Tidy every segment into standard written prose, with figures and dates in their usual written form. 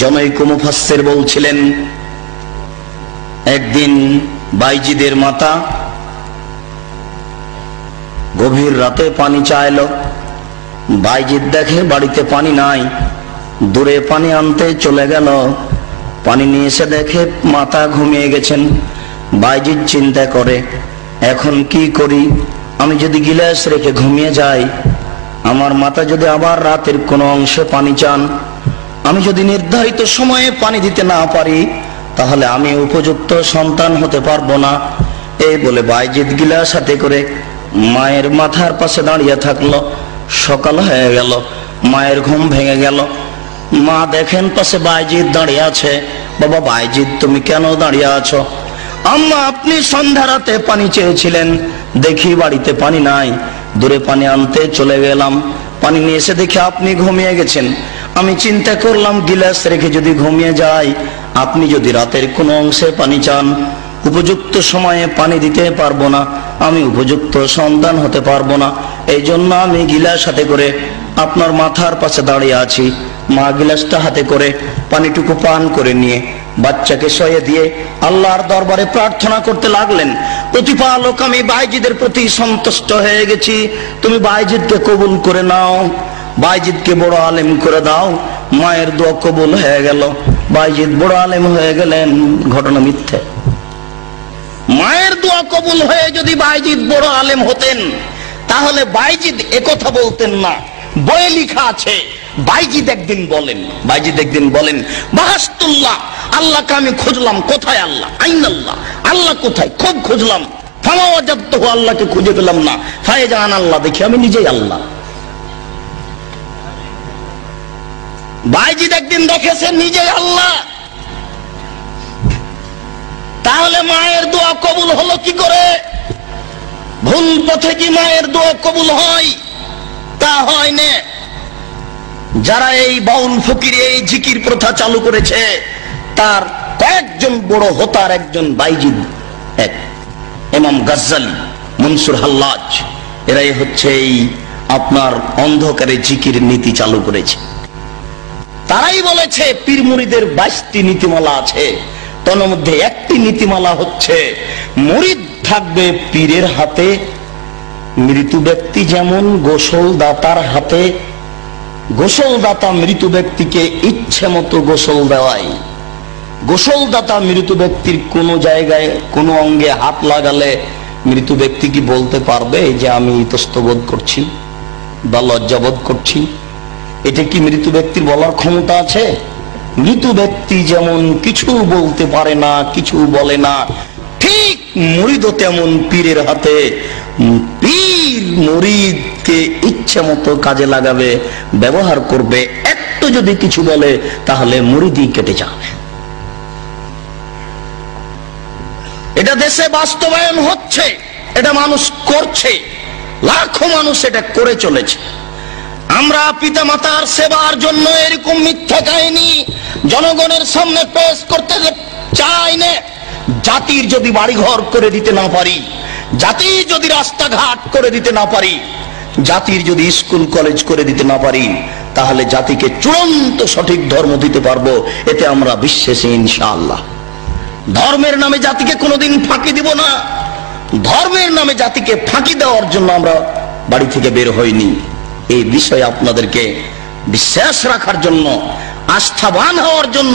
জনৈক মুফাসসির বলছিলেন, একদিন বাইজিদের মাতা গভীর রাতে পানি চাইল। বাইজিদ দেখে বাড়িতে পানি নাই, দূরে পানি আনতে চলে গেল। পানি নিয়ে এসে দেখে মাতা ঘুমিয়ে গেছেন। বাইজিদ চিন্তা করে, এখন কি করি? আমি যদি গিলাস রেখে ঘুমিয়ে যাই, আমার মাতা যদি আবার রাতের কোনো অংশে পানি চান, আমি যদি নির্ধারিত সময়ে পানি দিতে না পারি, তাহলে আমি উপযুক্ত সন্তান হতে পারবো না। এই বলে বাইজিদ গিলাস হাতে করে মায়ের মাথার পাশে দাঁড়িয়ে থাকলো। সকাল হয়ে গেল, মায়ের ঘুম ভেঙে গেল। মা দেখেন পাশে বাইজিদ দাঁড়িয়ে আছে। বাবা বাইজিদ, তুমি কেন দাঁড়িয়ে আছো? আম্মা, আপনি সন্ধ্যা রাতে পানি চেয়েছিলেন, দেখি বাড়িতে পানি নাই, দূরে পানি আনতে চলে গেলাম। পানি নিয়ে এসে দেখি আপনি ঘুমিয়ে গেছেন। আমি চিন্তা করলাম, গিলাস রেখে যদি ঘুমিয়ে যাই, আপনি যদি রাতের কোনো অংশে পানি চান, উপযুক্ত সময়ে পানি দিতে পারবো না, আমি উপযুক্ত সন্তান হতে পারবো না। এই জন্য আমি গিলাস হাতে করে আপনার মাথার পাশে দাঁড়িয়ে আছি। মা গিলাসটা হাতে করে পানিটুকু পান করে নিয়ে বাচ্চাকে শোয়ে দিয়ে আল্লাহর দরবারে প্রার্থনা করতে লাগলেন, প্রতিপালক, আমি বাইজিদের প্রতি সন্তুষ্ট হয়ে গেছি, তুমি বাইজিদকে কবুল করে নাও, বাইজিদকে বড় আলেম করে দাও। মায়ের দোয়া কবুল হয়ে গেল, বাইজিদ বড় আলেম হয়ে গেলেন। ঘটনা মিথ্যে। মায়ের দোয়া কবুল হয়ে যদি বাইজিদ বড় আলেম হতেন, তাহলে বাইজিদ একথা বলতেন না। বইয়ে লেখা আছে, বাইজিদ একদিন বলেন, বাহাস্তুল্লাহ, আল্লাহকে আমি খুঁজলাম, কোথায় আল্লাহ? আইন আল্লাহ, আল্লাহ কোথায়? খুব খুঁজলাম, ফামাওয়াজাদতুহু, আল্লাহকে খুঁজে পেলাম না। ফায়জান আল্লাহ, দেখি আমি নিজেই আল্লাহ। বাইজিদ একদিন দেখেছেন নিজেই আল্লাহ। তাহলে মায়ের দোয়া কবুল হলো কি করে? ভুল পথে কি মায়ের দোয়া কবুল হয়? তা হয় না। যারা এই বাউল ফকির এই জিকির প্রথা চালু করেছে, তার কয়েকজন বড় হোতার একজন বাইজিদ, এক ইমাম গাজ্জালি, মনসুর হাল্লাজ, এরাই হচ্ছে এই আপনার অন্ধকারে জিকির নীতি চালু করেছে। তারাই বলেছে পীর মুরিদের 22টি নীতিমালা আছে, তার মধ্যে একটি নীতিমালা হচ্ছে মুরিদ থাকবে পীরের হাতে, মৃত ব্যক্তি যেমন গোসল দাতার হাতে, গোসল দাতা মৃত ব্যক্তিকে ইচ্ছে মতো গোসল দেওয়ায়। গোসল দাতা মৃত ব্যক্তির কোন জায়গায় কোন অঙ্গে হাত লাগালে মৃত ব্যক্তি কি বলতে পারবে যে আমি ইতস্তবোধ করছি বা লজ্জাবোধ করছি? এটা কি মৃত ব্যক্তির বলার ক্ষমতা আছে? মৃত ব্যক্তি যেমন কিছু বলতে পারে না, কিছু বলে না, ঠিক মুরিদও তেমন পীরের হাতে। পীর মুরিদকে ইচ্ছে মতো কাজে লাগাবে, ব্যবহার করবে। একটু যদি কিছু বলে, তাহলে মুরিদই কেটে যাবে। এটা দেশে বাস্তবায়ন হচ্ছে, এটা মানুষ করছে, লাখো মানুষ এটা করে চলেছে। আমরা পিতা মাতার সেবার জন্য এরকম মিথ্যা কাহিনী জনগণের সামনে পেশ করতে চাই না। জাতির যদি বাড়িঘর করে দিতে না পারি, জাতির যদি রাস্তাঘাট করে দিতে না পারি, জাতির যদি স্কুল কলেজ করে দিতে না পারি, তাহলে জাতিকে চূড়ান্ত সঠিক ধর্ম দিতে পারবো, এতে আমরা বিশ্বাসী ইনশাআল্লাহ। ধর্মের নামে জাতিকে কোনোদিন ফাঁকি দিব না। ধর্মের নামে জাতিকে ফাঁকি দেওয়ার জন্য আমরা বাড়ি থেকে বের হইনি। এই বিষয়ে আপনাদেরকে বিশ্বাস রাখার জন্য, আস্থাবান হওয়ার জন্য,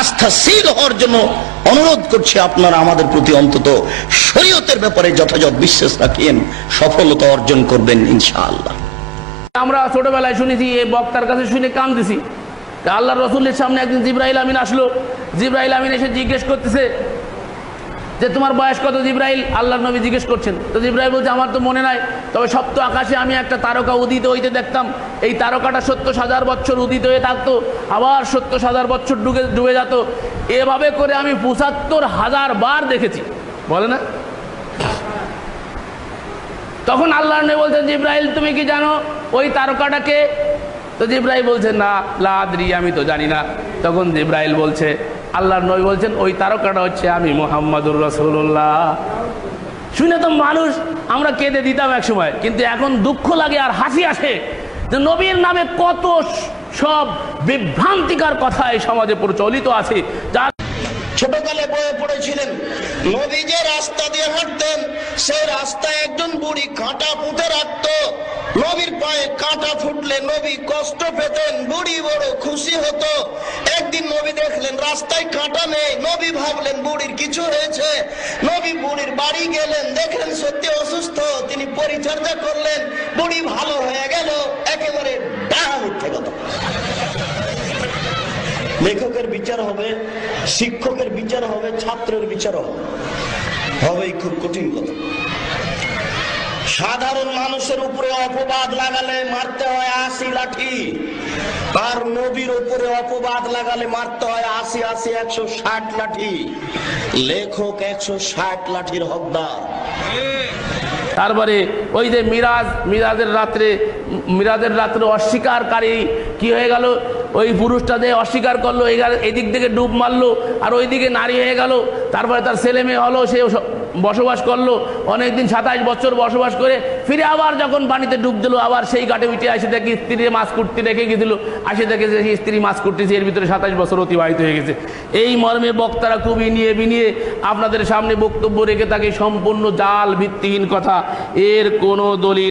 আস্থাশীল হওয়ার জন্য অনুরোধ করছি। আপনারা আমাদের প্রতি অন্তত শরীয়তের ব্যাপারে যথাযথ বিশ্বাস রাখেন, সফলতা অর্জন করবেন ইনশাআল্লাহ। আমরা ছোটবেলায় শুনেছি, এই বক্তার কাছে শুনে কাঁদতেছি। আল্লাহ রসুলের সামনে একদিন জিবরাইল আমিন আসলো। জিবরাইল আমিন এসে জিজ্ঞেস করতেছে যে তোমার বয়স কত জিবরাইল? আল্লাহর নবী জিজ্ঞেস করছেন। তো জিবরাইল বলছে আমার তো মনে নাই, তবে সপ্ত আকাশে আমি একটা তারকা উদিত হইতে দেখতাম। এই তারকাটা 70,000 বছর উদিত হয়ে থাকতো, আবার 70,000 বছর ডুবে যেত। এভাবে করে আমি 75,000 বার দেখেছি, বলে না? তখন আল্লাহর নবী বলছেন, জিবরাইল তুমি কি জানো ওই তারকাটাকে? তো জিবরাইল বলছে না, লা আদরি, আমি তো জানি না। তখন জিবরাইল বলছে, আল্লাহর নবী বলছেন ওই তারকাটা হচ্ছে আমি মুহাম্মাদুর রাসূলুল্লাহ। শুনে তো মানুষ আমরা কেঁদে দিতাম এক সময়, কিন্তু এখন দুঃখ লাগে আর হাসি আসে যে নবীর নামে কত সব বিভ্রান্তিকর কথা এই সমাজে প্রচলিত আছে, যার ছোটকালে বয়ে পড়েছিলেন নবী যে রাস্তা দিয়ে হাঁটতেন সেই রাস্তায় একজন বুড়ি কাঁটা পুঁতে রাখত। নবীর পায়ে কাঁটা ফুটলে নবী কষ্ট পেতেন, বুড়ি বড় খুশি হতো। একদিন নবী দেখলেন রাস্তায় কাঁটা নেই, নবী ভাবলেন বুড়ির কিছু হয়েছে। নবী বুড়ির বাড়ি গেলেন, দেখলেন সত্যি অসুস্থ, তিনি পরিচর্যা করলেন, বুড়ি ভালো হয়ে গেল। একেবারে ডাহা মিথ্যে কথা। লেখকের বিচার হবে, শিক্ষকের বিচার হবে, ছাত্রের বিচার হবে খুব কঠিন কথা। সাধারণ মানুষের উপরে অপবাদ লাগালে মারতে হয় 80 লাঠি, আর নবীর উপরে অপবাদ লাগালে মারতে হয় 80 160 লাঠি। লেখক 160 লাঠির হকদার। তারপরে ওই যে মিরাজের রাত্রে অস্বীকারী কি হয়ে গেল, ওই পুরুষটা যে অস্বীকার করলো, এদিক থেকে ডুব মারলো আর ওইদিকে নারী হয়ে গেল। তারপরে তার ছেলে মেয়ে হলো, সে বসবাস করলো অনেকদিন, 27 বছর বসবাস করে ফিরে আবার যখন পানিতে ডুব দিল, আবার সেই ঘাটে উঠে আসে দেখি স্ত্রী মাছ কুটতে রেখে গেছিল, আসে দেখে যে স্ত্রী মাছ কুটতেছে, এর ভিতরে 27 বছর অতিবাহিত হয়ে গেছে। এই মর্মে বক্তারা খুব ইনিয়ে বিনিয়ে আপনাদের সামনে বক্তব্য রেখে থাকে সম্পূর্ণ জাল ভিত্তিহীন কথা, এর কোনো দলিল